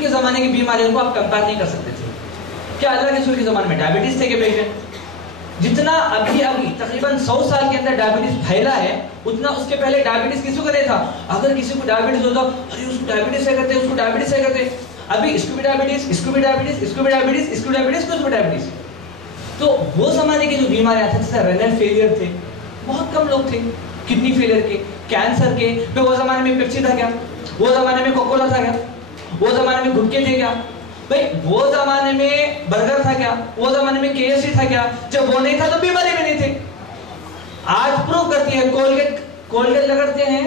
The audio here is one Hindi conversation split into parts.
रसूल के ज़माने की बीमारियों को आप कंपेयर नहीं कर सकते थे। क्या अल्लाह के रसूल के ज़माने में डायबिटीज़ थे के पेशेंट? जितना अभी तकरीबन 100 साल के अंदर डायबिटीज फैला है, उतना उसके पहले डायबिटीज किसी को नहीं था। अगर किसी को डायबिटीज होता, अरे उसको डायबिटीज से करते, उसको डायबिटीज से करते। अभी इसको भी डायबिटीज, इसको भी डायबिटीज, इसको भी डायबिटीज, इसको डायबिटीज, उसको भी डायबिटीज। तो वो जमाने की जो बीमारियां थी, जैसे रेनल फेलियर थे, बहुत कम लोग थे, किडनी फेलियर के, कैंसर के। फिर वो जमाने में पेप्सी था क्या? वो जमाने में कोकोला था क्या? वो जमाने में गुटखे थे क्या? भाई वो जमाने में बर्गर था क्या? वो जमाने में KFC था क्या? जब वो नहीं था तो बीमारी भी नहीं थे। आज प्रूव करती है, कोलगेट लगाते हैं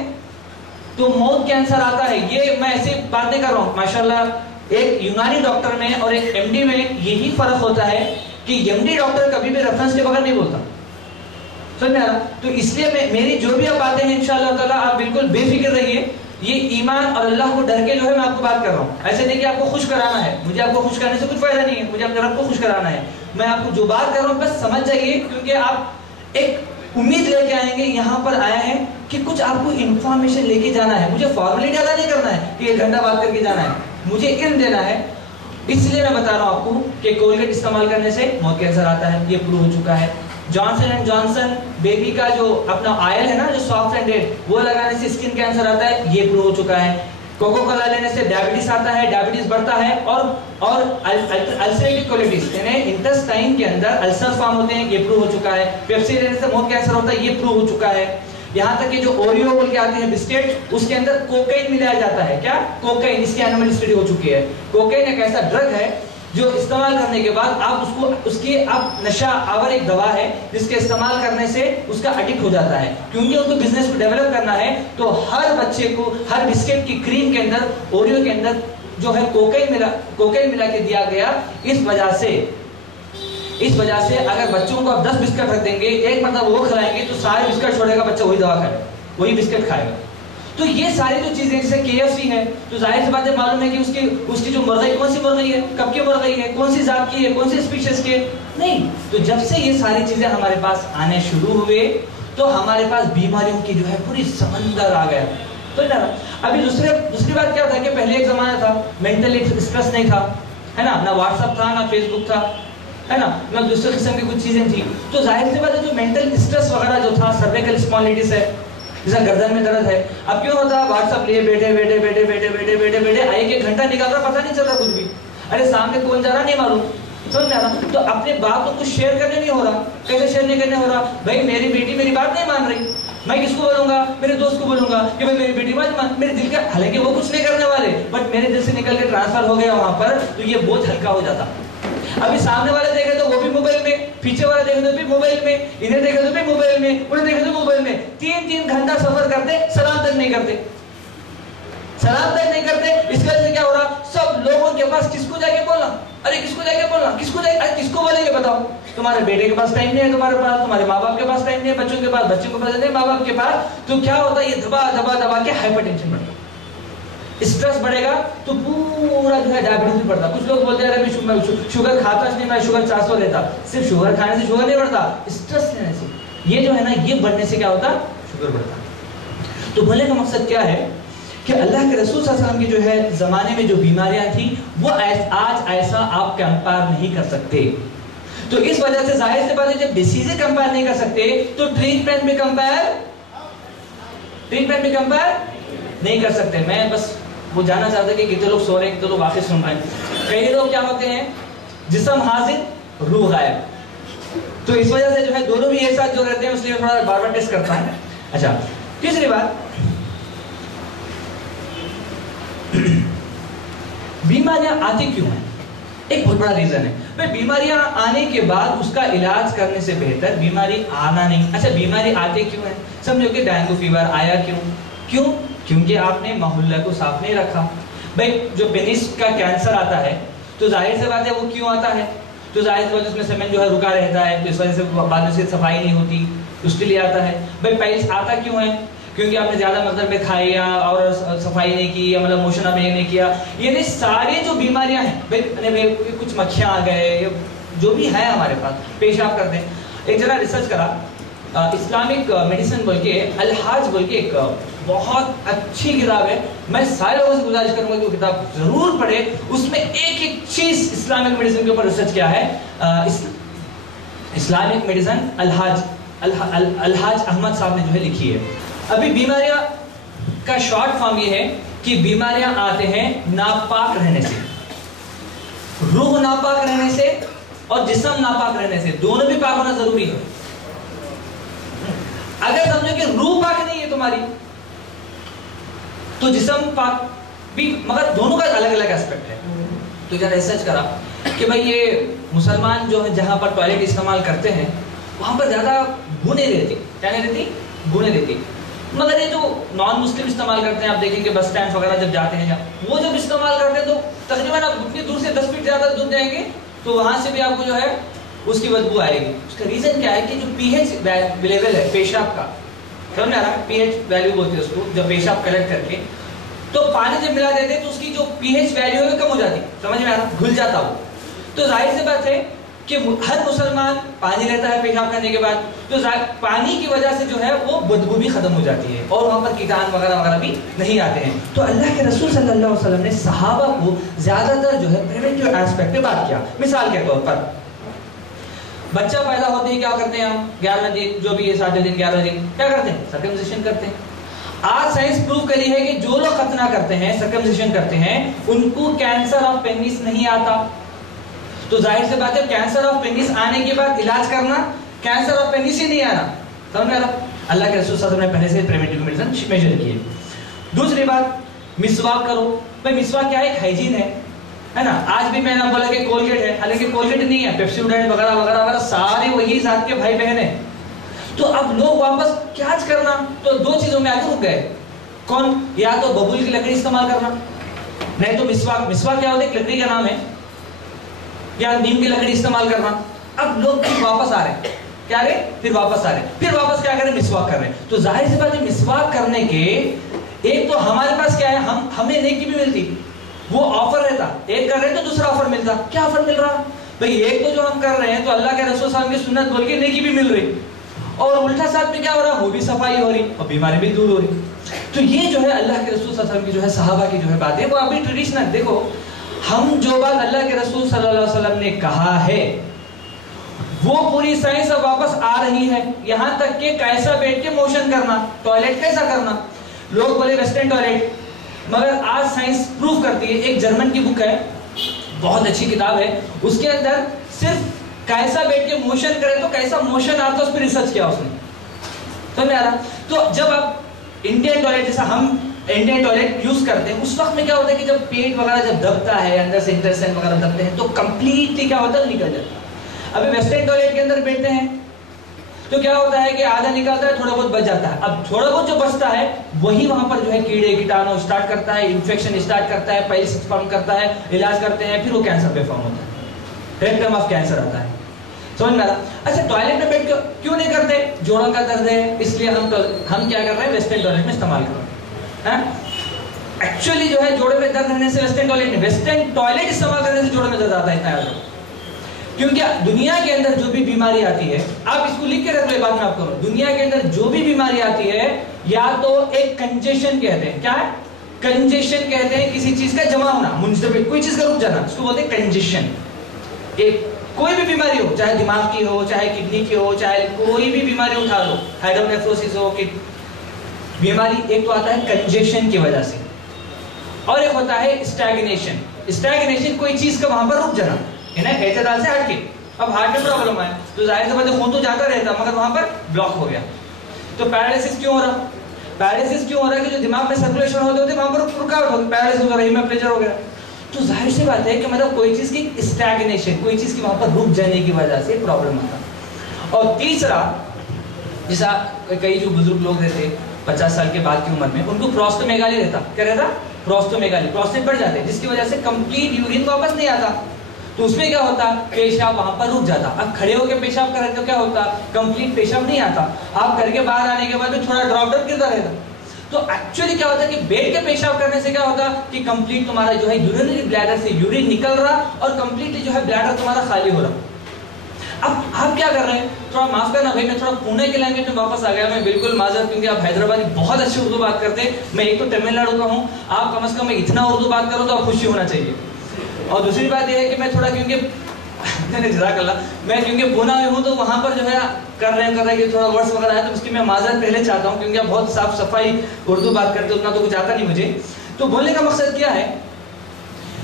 तो माउथ कैंसर आता है। ये मैं ऐसी बात नहीं कर रहा हूं, माशाल्लाह एक यूनानी डॉक्टर में और एक MD में यही फर्क होता है कि MD डॉक्टर कभी भी रेफरेंस के बगैर नहीं बोलता, समझ में आ रहा? तो इसलिए मेरी जो भी आप बातें हैं इंशाअल्लाह ताला आप बिल्कुल बेफिक्र रहिए। ये ईमान और अल्लाह को डर के जो है मैं आपको बात कर रहा हूँ। ऐसे नहीं कि आपको खुश कराना है, मुझे आपको खुश करने से कुछ फायदा नहीं है, मुझे अपने रब को खुश कराना है। मैं आपको जो बात कर रहा हूँ बस समझ जाइए, क्योंकि आप एक उम्मीद लेके आएंगे, यहाँ पर आया है कि कुछ आपको इंफॉर्मेशन लेके जाना है। मुझे फॉर्मेलिटी अदा नहीं करना है कि 1 घंटा बात करके जाना है, मुझे इल्म देना है। इसलिए मैं बता रहा हूँ आपको कि कोलगेट इस्तेमाल करने से माउथ कैंसर आता है, ये प्रूव हो चुका है। जॉनसन एंड जॉनसन बेबी का जो अपना ऑयल है ना, जो सॉफ्ट एंड डेड, वो लगाने से स्किन कैंसर आता है, ये प्रूव हो चुका है। कोको कोला लेने से डायबिटीज आता है, डायबिटीज बढ़ता है, और अल्सरेटिव कोलिटिस यानी इंटेस्टाइन के अंदर अल्सर फॉर्म होते हैं, ये प्रूव हो चुका है। पेप्सी लेने से माउथ कैंसर होता है, ये प्रूव हो चुका है। यहाँ तक कि जो ओरियो बोल के आती है बिस्किट, उसके अंदर कोकेन मिलाया जाता है। क्या? कोकेन। इसकी एनिमल स्टडी हो चुकी है। कोकेन एक ऐसा ड्रग है जो इस्तेमाल करने के बाद आप आप नशा आवर एक दवा है जिसके इस्तेमाल करने से उसका एडिक्ट हो जाता है। क्योंकि उनको बिजनेस को डेवलप करना है तो हर बच्चे को हर बिस्किट की क्रीम के अंदर, ओरियो के अंदर जो है कोकेन मिला के दिया गया। इस वजह से अगर बच्चों को आप 10 बिस्किट रख देंगे, एक मतलब वो खिलाएंगे तो सारे बिस्किट छोड़ेगा बच्चा, वही दवा खाएगा, वही बिस्किट खाएगा। तो ये सारी जो चीजें, जैसे KFC है, तो जाहिर सी बात है मालूम है कि उसकी जो मुर्गी कौन सी मुर्गी है, कब की मुर्गी है, कौन सी जात की है, कौन सी स्पीशीज की है, नहीं। तो जब से ये सारी चीजें हमारे पास आने शुरू हुए तो हमारे पास बीमारियों की जो है पूरी समंदर आ गया। तो ना अभी दूसरी बात क्या था कि पहले एक जमाना था मेंटली स्ट्रेस नहीं था, है ना व्हाट्सएप था, ना फेसबुक था, है ना दूसरे किस्म की कुछ चीजें थी। तो जाहिर सी बात है जो मेंटल स्ट्रेस वगैरह जो था, सर्वाइकल स्पॉन्डिलाइटिस है, जैसा गर्दन में दर्द है, अब क्यों होता है? व्हाट्सएप लिए बैठे 1 घंटा निकाल रहा, पता नहीं चल रहा कुछ भी। अरे सामने कौन जा रहा नहीं मालूम, समझ में आ रहा? तो अपने बात को कुछ शेयर करने नहीं हो रहा। कैसे शेयर नहीं करने हो रहा? भाई मेरी बेटी मेरी बात नहीं मान रही, मैं किसको बोलूंगा? मेरे दोस्त को बोलूंगा कि भाई मेरी बेटी बात मान। मेरे दिल का, हालांकि वो कुछ नहीं करने वाले, बट मेरे दिल से निकल के ट्रांसफर हो गया वहां पर, तो ये बहुत हल्का हो जाता। अभी सामने वाले देखे तो वो भी मोबाइल में, पीछे वाले देखे तो भी मोबाइल में, इन्हें देखे तो भी मोबाइल में, उन्हें देखे तो मोबाइल में। 3-3 घंटा सफर करते, सलाम तक नहीं करते। इसकी वजह से क्या हो रहा? सब लोगों के पास किसको जाके बोलना, अरे किसको जाके बोलना, किसको बोलेंगे बताओ? तुम्हारे बेटे के पास टाइम नहीं है, तुम्हारे पास, तुम्हारे माँ बाप के पास टाइम नहीं है, बच्चों के पास नहीं, माँ बाप के पास। तो क्या होता है? ये दबा के हाइपरटेंशन बढ़ता, स्ट्रेस बढ़ेगा तो पूरा जो है डायबिटीज भी बढ़ता। कुछ लोग बोलते हैं अरे मैं शुगर खाता नहीं, मैं शुगर 400 लेता। सिर्फ शुगर खाने से शुगर नहीं बढ़ता, स्ट्रेस लेने से, ये जो है ना, ये बढ़ने से क्या होता? शुगर बढ़ता। तो भले का मकसद क्या है कि अल्लाह के रसूल सल्लल्लाहु अलैहि वसल्लम की जो है जमाने में जो बीमारियां थी वो आज ऐसा आप कंपेयर नहीं कर सकते। तो इस वजह से जाहिर सी बात है जब डिसीजें कंपेयर नहीं कर सकते तो ट्रीटमेंट भी कंपेयर नहीं कर सकते। मैं बस वो जानना चाहते कि कितने लोग सो रहे हैं, कितने लोग वापस सुन रहे हैं। कई लोग क्या होते हैं, जिस्म हाजिर रूह गायब। तो इस वजह से जो है दोनों भी एक साथ जो रहते हैं, इसलिए थोड़ा बार टेस्ट करता है। अच्छा, तीसरी बात, बीमारियां आती क्यों हैं? एक बहुत बड़ा रीजन है भाई, बीमारियां आने के बाद उसका इलाज करने से बेहतर बीमारी आना नहीं। अच्छा, बीमारी आते क्यों है? समझो कि डेंगू फीवर आया क्यों? क्योंकि आपने मोहल्ला को साफ नहीं रखा। भाई जो पेनिस का कैंसर आता है तो जाहिर सी बात है वो क्यों आता है? तो जाहिर सी बात है उसमें सेमेन जो है रुका रहता है, तो इस वजह से बाद में से सफाई नहीं होती, उसके लिए आता है। भाई पाइल्स आता क्यों है? क्योंकि आपने ज्यादा मतलब में खाया और सफाई नहीं की, या मतलब मोशन आपने नहीं किया। ये सारी जो बीमारियां हैं भाई, कुछ मक्खियां आ गए, जो भी है हमारे पास, पेशाब करते हैं। एक जरा रिसर्च करा, इस्लामिक मेडिसिन बोल के, अल-हाज बोल के एक बहुत अच्छी किताब है, मैं सारे लोगों से गुजारिश करूंगा कि वो किताब जरूर पढ़े। उसमें एक एक चीज इस्लामिक मेडिसिन के ऊपर रिसर्च किया है। इस्लामिक मेडिसिन अलहाज अहमद साहब ने जो है लिखी है। अभी बीमारियां का शॉर्ट फॉर्म ये है कि बीमारियां आते हैं नापाक रहने से, रूह नापाक रहने से और जिस्म नापाक रहने से, दोनों भी पाक होना जरूरी है। अगर समझो कि रूह पाक नहीं है तुम्हारी तो जिस्म पाक भी, मगर दोनों का अलग अलग एस्पेक्ट है। तो जरा रिसर्च करा कि भाई ये मुसलमान जो है जहां पर टॉयलेट इस्तेमाल करते हैं वहां पर ज्यादा बू नहीं रहती, क्या नहीं रहती, बू नहीं रहती। मगर ये जो नॉन मुस्लिम इस्तेमाल करते हैं, आप देखेंगे बस स्टैंड वगैरह जब जाते हैं, वो जब इस्तेमाल करते हैं तो तकरीबन आप उतनी दूर से 10 फीट ज्यादा दूर जाएंगे तो वहां से भी आपको जो है उसकी बदबू आएगी। उसका रीजन क्या है कि जो पीएच लेवल है पेशाब का, समझ में आ रहा है, पीएच वैल्यू बोलते हैं उसको, जब पेशाब कलेक्ट करके तो पानी जब मिला देते हैं तो उसकी जो पीएच वैल्यू है कम हो जाती, समझ में आ रहा, घुल जाता वो। तो जाहिर सी बात है कि हर मुसलमान पानी लेता है पेशाब करने के बाद, तो पानी की वजह से जो है वो बदबू भी खत्म हो जाती है और वहां पर कीटाणु वगैरह वगैरह भी नहीं आते हैं। तो अल्लाह के रसूल सल्लल्लाहु अलैहि वसल्लम ने सहाबा को ज्यादातर जो है प्रिवेंटिव एस्पेक्ट पे बात किया। मिसाल के तौर पर बच्चा पैदा होते ही क्या करते हैं हम, 11वें दिन, जो भी ये 7वें दिन 11वें दिन क्या करते हैं, सर्कमसिशन करते हैं। आज साइंस प्रूव करी है कि जो लोग खतना करते हैं, सर्कमसिशन करते हैं, उनको कैंसर ऑफ पेनिस नहीं आता। तो जाहिर सी बात है कैंसर ऑफ पेनिस आने के बाद इलाज करना, कैंसर ऑफ पेनिस ही नहीं आना, समझ में आ रहा। अल्लाह के रसूल सल्लल्लाहु अलैहि वसल्लम ने पहले से प्रिवेंटिव मेडिसिन मेजर की है। दूसरी बात, मिसवाक करो। भाई मिसवाक क्या है, हाइजीन है ना। आज भी मैंने बोला कि कोलगेट है, हालांकि कोलगेट नहीं है, पेप्सोडेंट वगैरह वगैरह वगैरह सारे वही जात के भाई बहन है। तो अब लोग वापस क्या करना, तो दो चीजों में आगे रुक गए। कौन, या तो बबूल की लकड़ी इस्तेमाल करना, नहीं तो मिसवाक। मिसवाक क्या होता है, लकड़ी का नाम है, या नीम की लकड़ी इस्तेमाल करना। अब लोग फिर वापस आ रहे हैं, क्या रे, फिर वापस आ रहे हैं, फिर वापस क्या करें, मिसवाक कर रहे हैं। तो जाहिर सी बात है मिसवाक करने के एक तो हमारे पास क्या है, हमें नेकी भी मिलती, वो ऑफर रहता, एक कर रहे हैं तो दूसरा ऑफर मिलता। क्या ऑफर मिल रहा भाई, एक तो जो हम कर रहे हैं तो अल्लाह के रसूल सल्लल्लाहु अलैहि वसल्लम की सुन्नत बोल के नेकी भी मिल रही, और उल्टा साथ में क्या हो रहा, वो भी सफाई हो रही और बीमारी भी दूर हो रही। तो ये जो है अल्लाह के रसूल सल्लल्लाहु अलैहि वसल्लम की जो है सहाबा की जो है बातें, वो अभी ट्रेडिशनल देखो, हम जो बात अल्लाह के रसूल सल्लल्लाहु अलैहि वसल्लम ने कहा है वो पूरी साइंस अब वापस आ रही है। यहां तक कि कैसा बैठ के मोशन करना, टॉयलेट कैसा करना, लोग बोले वेस्टर्न टॉयलेट, मगर आज साइंस प्रूव करती है। एक जर्मन की बुक है, बहुत अच्छी किताब है, उसके अंदर सिर्फ कैसा बैठ के मोशन करे तो कैसा मोशन आता है उस पर रिसर्च किया उसने, समझ में आ रहा। तो जब आप इंडियन टॉयलेट, जैसा हम इंडियन टॉयलेट यूज करते हैं, उस वक्त में क्या होता है कि जब पेट वगैरह जब दबता है, अंदर से इंटेस्टाइन वगैरह दबते हैं, तो कंप्लीटली क्या होता है, निकल जाता है। अभी वेस्टर्न टॉयलेट के अंदर बैठते हैं तो क्या होता है कि आधा निकलता है, थोड़ा बहुत बच जाता है। अब थोड़ा बहुत जो बचता है वही वहां पर जो है कीड़े कीटाणु स्टार्ट करता है, इन्फेक्शन स्टार्ट करता है, पाइल्स फॉर्म करता है, इलाज करते हैं, फिर वो कैंसर पे फॉर्म होता है, रेक्टम ऑफ कैंसर आता है, समझ में आ रहा। अच्छा, टॉयलेट में बैठ के क्यों नहीं करते, जोड़ों का दर्द है इसलिए हम क्या कर रहे हैं, वेस्टर्न टॉयलेट में इस्तेमाल कर रहे हैं। एक्चुअली जो है जोड़े में दर्द रहने से वेस्टर्न टॉयलेट इस्तेमाल करने से जोड़ों में दर्द आता है, इतना याद रखो। क्योंकि दुनिया के अंदर जो भी बीमारी आती है, आप इसको लिख के रख लो, बात में आपको, दुनिया के अंदर जो भी बीमारी आती है या तो एक कंजेशन कहते हैं, क्या है, कंजेशन कहते हैं, किसी चीज का जमा होना, मुंसबित, कोई चीज का रुक जाना, उसको बोलते हैं कंजेशन। कोई भी बीमारी हो, चाहे दिमाग की हो, चाहे किडनी की हो, चाहे कोई भी बीमारी उठा लो, हाइड्रोनेफ्रोसिस हो, कि बीमारी एक तो आता है कंजेशन की वजह से, और एक होता है स्टैग्नेशन। स्टैग्नेशन कोई चीज का वहां पर रुक जाना, है ना, एतदाल से हटके। अब हार्ट में प्रॉब्लम है तो जाहिर सी बात है खून तो जाता रहता मगर वहां पर ब्लॉक हो गया। तो पैरालिसिस क्यों हो रहा, पैरालिसिस क्यों हो रहा है कि जो दिमाग में सर्कुलेशन होते वहां पर रुकावट हो गई, पैरालिसिस हो गया, हिमोप्लेजर हो गया। तो जाहिर सी बात है कि मतलब कोई चीज की स्टैग्नेशन, कोई चीज की वहां पर रुक जाने की वजह से प्रॉब्लम आता। और तीसरा, जैसा कई जो बुजुर्ग लोग रहते 50 साल के बाद की उम्र में, उनको प्रोस्टोमेगाली रहता, क्या रहता, प्रोस्टोमेगाली, प्रोस्टेट बढ़ जाते, जिसकी वजह से कंप्लीट यूरिन वापस नहीं आता। तो उसमें क्या होता, पेशाब वहां पर रुक जाता। अब खड़े होकर पेशाब कर रहे तो क्या होता, कंप्लीट पेशाब नहीं आता, आप करके बाहर आने के बाद भी थोड़ा ड्रॉप डाउन गिरता रहता। तो एक्चुअली क्या होता है कि बैठ के पेशाब करने से क्या होता कि कंप्लीट तुम्हारा जो है यूरिनरी ब्लैडर से यूरिन निकल रहा और कंप्लीटली जो है ब्लैडर तुम्हारा खाली हो रहा। अब आप क्या कर रहे हैं, थोड़ा माफ करना भाई, मैं थोड़ा पुणे के लैंग्वेज में वापस आ गया, मैं बिल्कुल माजर, क्योंकि आप हैदराबादी बहुत अच्छी उर्दू बात करते हैं, मैं एक तो तमिलनाडु का हूँ, आप कम से कम इतना उर्दू बात करो तो आप खुशी होना चाहिए। और दूसरी बात यह है कि मैं थोड़ा क्योंकि मैं क्योंकि पुणे में हूँ तो वहाँ पर जो है कर रहे हैं कि थोड़ा वर्ड्स वगैरह है, तो उसकी मैं माजरत पहले चाहता हूँ, क्योंकि आप बहुत साफ सफाई उर्दू बात करते हो, उतना तो कुछ आता नहीं मुझे। तो बोलने का मकसद क्या है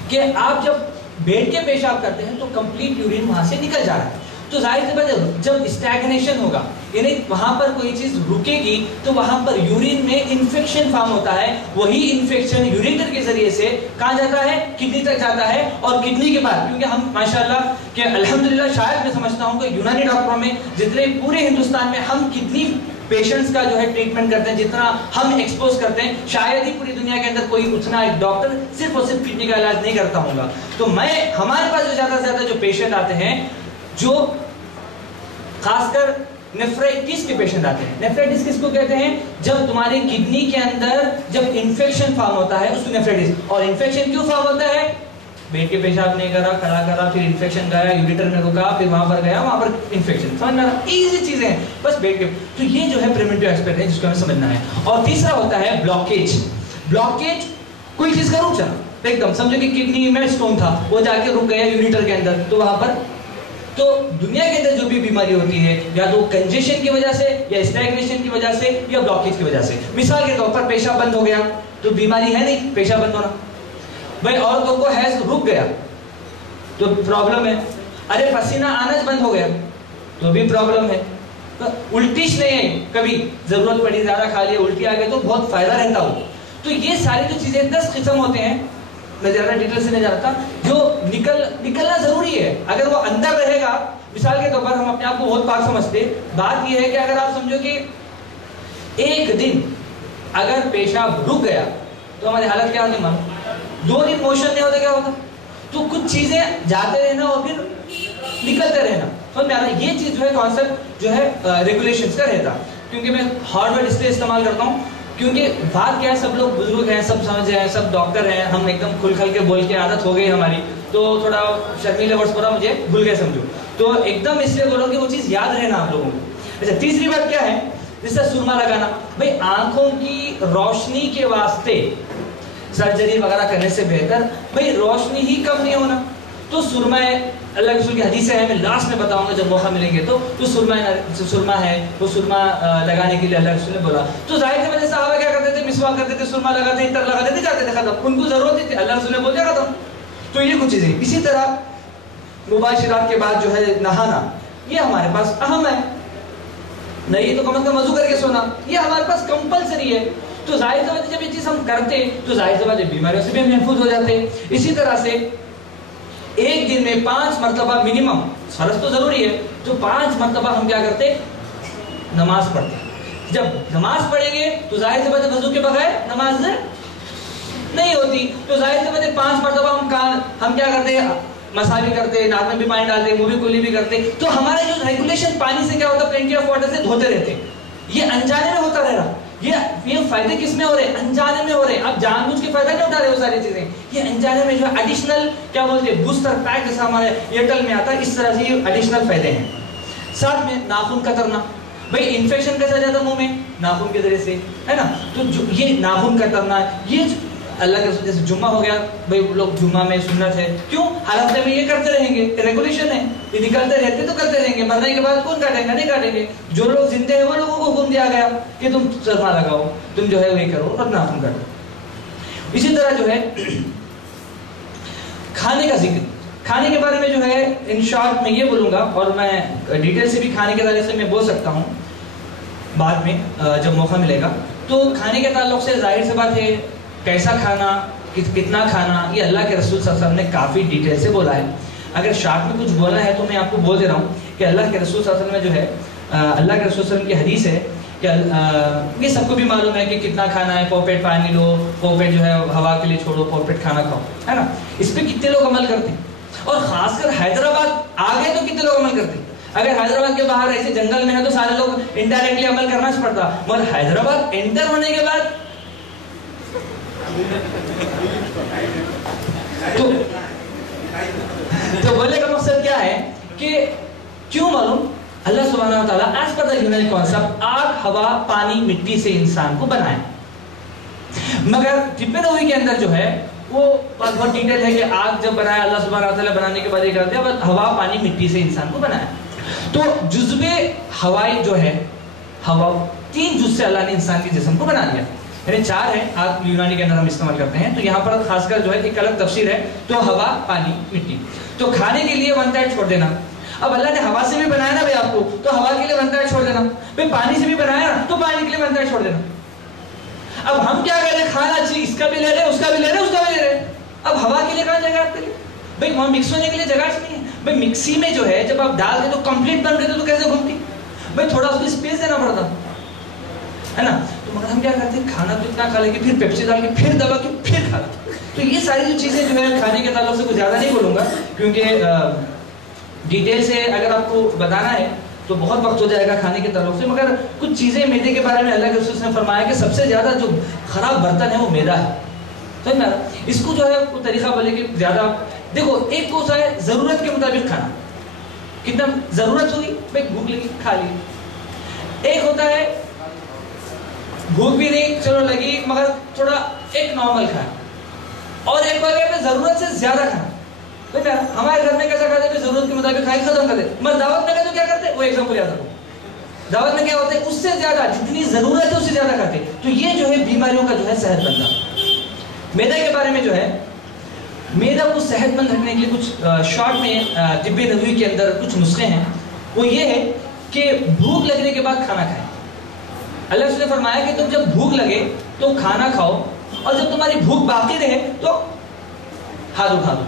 कि आप जब बैठ के पेशाब करते हैं तो कंप्लीट यूरिन वहां से निकल जा रहा है, तो जाहिर सी बात है जब स्टैग्नेशन होगा, यानी वहां पर कोई चीज रुकेगी तो वहां पर यूरिन में इंफेक्शन फॉर्म होता है, वही इंफेक्शन यूरिटर के जरिए से कहां जाता है, किडनी तक जाता है, और किडनी के बाद, क्योंकि हम माशाल्लाह कि अल्हम्दुलिल्लाह, शायद मैं समझता हूं कि यूनानी डॉक्टरों में जितने पूरे हिंदुस्तान में हम किडनी पेशेंट्स का जो है ट्रीटमेंट करते हैं, जितना हम एक्सपोज करते हैं, शायद ही पूरी दुनिया के अंदर कोई उतना एक डॉक्टर सिर्फ और सिर्फ किडनी का इलाज नहीं करता होगा। तो मैं, हमारे पास जो ज्यादा से ज्यादा जो पेशेंट आते हैं, जो खासकर नेफ्राइटिस के पेशेंट आते हैं। नेफ्राइटिस किसको कहते हैं, जब तुम्हारे किडनी के अंदर जब इंफेक्शन फॉर्म होता है उसको नेफ्राइटिस। और इंफेक्शन क्यों फॉर्म होता है, बैठ के पेशाब नहीं करा, खड़ा करा, फिर इंफेक्शन गया, यूरिटर में रुका, फिर वहां पर गया, वहां पर इंफेक्शन, समझना, इजी चीजें हैं, बस बैठ के। तो ये जो है प्रिवेंटिव एस्पेक्ट है जिसको हमें समझना है। और तीसरा होता है ब्लॉकेज। ब्लॉकेज कोई चीज का रुक जाना, एकदम समझो कि किडनी में स्टोन था, वो जाके रुक गया यूरिटर के अंदर, तो वहां पर, तो दुनिया के अंदर जो भी बीमारी होती है, या तो कंजेशन की वजह से, या स्टैग्नेशन की वजह से, या ब्लॉकेज की वजह से। मिसाल के तौर पर पेशाब बंद हो गया तो बीमारी है नहीं, पेशाब बंद होना। भाई औरतों को हैज रुक गया तो प्रॉब्लम है। अरे पसीना आना बंद हो गया तो भी प्रॉब्लम है। तो उल्टीश नहीं है, कभी जरूरत पड़ी, ज्यादा खा लिया, उल्टी आ गई तो बहुत फायदा रहता हो। तो ये सारी जो चीजें 10 किस्म होते हैं, मैं ज्यादा डिटेल से नहीं जानता, जो निकलना जरूरी है। अगर वो अंदर रहेगा, मिसाल के तौर पर हम अपने आप को बहुत पाक समझते, बात यह है कि अगर आप समझो कि एक दिन अगर पेशाब रुक गया तो हमारी हालत क्या होती मानो, 2 दिन मोशन नहीं होता, क्या होता, तो कुछ चीजें जाते रहना और फिर निकलते रहना, समझ में आ रहा है। ये चीज जो है कॉन्सेप्ट जो है रेगुलेशंस का रहता, क्योंकि मैं हार्ड वर्ड इसलिए इस्तेमाल करता हूँ क्योंकि बात क्या है, सब लोग बुजुर्ग हैं, सब समझ हैं, सब डॉक्टर हैं, हम एकदम खुल खल के बोल के आदत हो गई हमारी, तो थोड़ा शर्मीले वर्ड्स पूरा मुझे भूल गए समझो, तो एकदम इसलिए बोलो कि वो चीज याद रहना आप लोगों को। अच्छा, तीसरी बात क्या है, जिससे सुरमा लगाना। भाई आंखों की रोशनी के वास्ते सर्जरी वगैरह करने से बेहतर भाई रोशनी ही कम नहीं होना, तो सुरमा अल्लाह के रसूल की हदीस है, मैं लास्ट में बताऊंगा जब मौका मिलेंगे, तो सुरमा है, वो सुरमा लगाने के लिए अल्लाह के रसूल ने बोला। तो जाहिर सी वजह से सहाबा क्या करते थे, मिसवाक करते थे, सुरमा लगाते, इतर लगाते थे, जाते थे, खत्म, उनको जरूरत नहीं थी, अल्लाह के रसूल ने बोल दिया खत्म। तो ये कुछ चीजें। इसी तरह मुबाशिरात के बाद जो है नहाना, ये हमारे पास अहम है, नहीं तो कम से कम वजू करके सोना, ये हमारे पास कंपलसरी है। तो जाहिर सी बात है जब ये चीज हम करते तो जाहिर सी बात है बीमारियों से भी हम महफूज हो जाते हैं। इसी तरह से एक दिन में 5 मरतबा मिनिमम, फर्ज तो जरूरी है, तो 5 मरतबा हम क्या करते, नमाज पढ़ते। जब नमाज पढ़ेंगे तो जाहिर सी बात है वजू के बगैर नमाज नहीं होती, तो जाहिर सी बात है 5 मरतबा हम क्या करते, मसा भी करते, नाक में भी पानी डालते, मुंह भी कुली भी करते। तो हमारे जो रेगुलेशन पानी से क्या होता है, प्लेंटी ऑफ वाटर से धोते रहते, ये अनजाने में होता रह रहा। ये फायदे किसमें हो रहे, अनजाने में हो रहे। आप जानबूझ के फायदा नहीं उठा रहे हो सारी चीजें, ये अनजाने में जो है एडिशनल क्या बोलते हैं, बूस्टर पैक जैसा हमारे एयरटेल में आता है, इस तरह से ये एडिशनल फायदे हैं। साथ में नाखून कतरना, भाई इन्फेक्शन कैसा जाता मुंह में, नाखून के जरिए से, है ना। तो जो ये नाखून कतरना, ये अल्लाह के जैसे जुम्मा हो गया, भाई लोग जुम्मा में सुन्नत है, क्यों, हर हफ्ते में ये करते रहेंगे, रेगुलेशन है, ये निकलते रहते तो करते रहेंगे, मरने के बाद कौन काटेगा, नहीं काटेंगे। जो लोग जिंदे हैं वो लोगों को हुक्म दिया गया कि तुम सुरमा लगाओ, तुम जो है वही करो और नाखून काटो। इसी तरह जो है खाने का जिक्र, खाने के बारे में जो है इन शॉर्ट में ये बोलूंगा, और मैं डिटेल से भी खाने के ताल्लुक से मैं बोल सकता हूँ बाद में जब मौका मिलेगा। तो खाने के ताल्लुक से जाहिर सी बात है, कैसा खाना, कितना खाना, ये अल्लाह के रसूल सल्लल्लाहु अलैहि वसल्लम ने काफ़ी डिटेल से बोला है। अगर शॉर्ट में कुछ बोलना है तो मैं आपको बोल दे रहा हूँ कि अल्लाह के रसूल सल्लल्लाहु अलैहि वसल्लम में जो है, अल्लाह के रसूल सल्लल्लाहु अलैहि वसल्लम की हदीस है कि ये सबको भी मालूम है कि कितना खाना है, पॉपेट पानी लो, पॉपेट जो है हवा के लिए छोड़ो, पॉपेट खाना खाओ, है ना। इस पर कितने लोग अमल करते हैं, और खासकर हैदराबाद आ गए तो कितने लोग अमल करते हैं। अगर हैदराबाद के बाहर ऐसे जंगल में है तो सारे लोग इनडायरेक्टली अमल करना पड़ता, मगर हैदराबाद एंटर होने के बाद तो बोलने का मकसद क्या है कि क्यों मालूम? अल्लाह सुब्हानहू व तआला एज पर द यूनानी कॉन्सेप्ट आग, हवा, पानी, मिट्टी से इंसान को बनाया। मगर तिब्ब नबवी के अंदर जो है वो बात बहुत डिटेल है कि आग जब बनाया अल्लाह सुब्हानहू व तआला, बनाने के बाद ये कर दिया, बस हवा, पानी, मिट्टी से इंसान को बनाया। तो जुज़्वे हवाई जो है, हवा, 3 जुज़ से अल्लाह ने इंसान के जिस्म को बना दिया, यानी 4 है आज यूनानी के अंदर हम इस्तेमाल करते हैं। तो यहाँ पर खासकर जो है एक अलग तफसीर है। तो हवा, पानी, मिट्टी। तो खाने के लिए 1/3 छोड़ देना। अब अल्लाह ने हवा से भी बनाया ना भाई आपको, तो हवा के लिए 1/3 छोड़ देना। भाई पानी से भी बनाया ना, तो पानी के लिए 1/3 छोड़ देना। अब हम क्या कर रहे हैं, खाना चाहिए, इसका भी ले रहे, उसका भी ले रहे, उसका भी ले रहे। अब हवा के लिए कहाँ जगह आपके लिए? भाई वहाँ मिक्स होने के लिए जगह नहीं है। भाई मिक्सी में जो है जब आप डाल दे तो कंप्लीट बन रहे तो कैसे घूमती? भाई थोड़ा उसको स्पेस देना पड़ता है ना। तो मगर हम क्या करते हैं, खाना तो इतना खा लेंगे, फिर पेप्सी डाल के, फिर दबा के, फिर खा लेते। तो ये सारी जो चीज़ें जो है खाने के ताल्लुक से कुछ ज़्यादा नहीं बोलूँगा, क्योंकि डिटेल से अगर आपको बताना है तो बहुत वक्त हो जाएगा खाने के ताल्लुक से। मगर कुछ चीज़ें मैदे के बारे में अल्लाह के रसूल ने फरमाया कि सबसे ज़्यादा जो ख़राब बर्तन है वो मैदा है। समझ में आ रहा? इसको जो है वो तरीका बोले कि ज़्यादा देखो, एक को है ज़रूरत के मुताबिक खाना, कितना ज़रूरत होगी, भाई भूख लगी खा ली। एक होता है भूख भी नहीं, चलो लगी, मगर थोड़ा एक नॉर्मल खाना। और एक बार ज़रूरत से ज़्यादा खाना। तो क्या हमारे घर में कैसा खाते हैं, जरूरत के मुताबिक खाए खत्म कर दे। मगर दावत में तो क्या करते हैं, वो एग्जांपल याद रखो, दावत में क्या होता है, उससे ज्यादा जितनी जरूरत है उससे ज्यादा खाते। तो ये जो है बीमारियों का जो है सेहतमंद। मैदा के बारे में जो है, मैदा को सेहतमंद रखने के लिए कुछ शॉर्ट में तिब्ब नबवी के अंदर कुछ नुस्खे हैं। वो ये है कि भूख लगने के बाद खाना खाएं। अल्लाह ने फरमाया कि तुम जब भूख लगे तो खाना खाओ, और जब तुम्हारी भूख बाकी रहे तो हाथ उठा दो।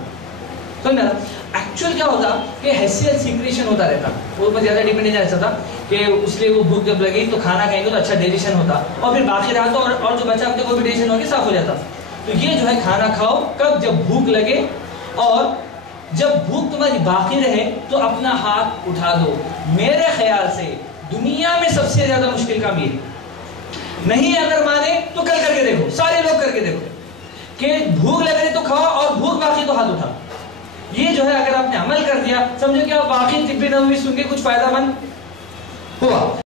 समझ में? एक्चुअल क्या होता कि हैसियत सीक्रेशन होता रहता, वो पर ज़्यादा डिपेंड नहीं रहता था कि उसके वो भूख जब लगी तो खाना खाएंगे तो अच्छा डाइजेशन होता, और फिर बाकी रहा तो और जो बचा हमने वो भी डाइजेशन होकर साफ हो जाता। तो ये जो है खाना खाओ कब, जब भूख लगे, और जब भूख तुम्हारी बाकी रहे तो अपना हाथ उठा दो। मेरे ख्याल से दुनिया में सबसे ज़्यादा मुश्किल काम ये नहीं, अगर माने तो कल करके देखो, सारे लोग करके देखो कि भूख लग रही तो खाओ और भूख बाकी तो हाथ उठा। ये जो है अगर आपने अमल कर दिया, समझो कि आप बाकी तिब्ब नबवी सुन के कुछ फायदामंद हुआ।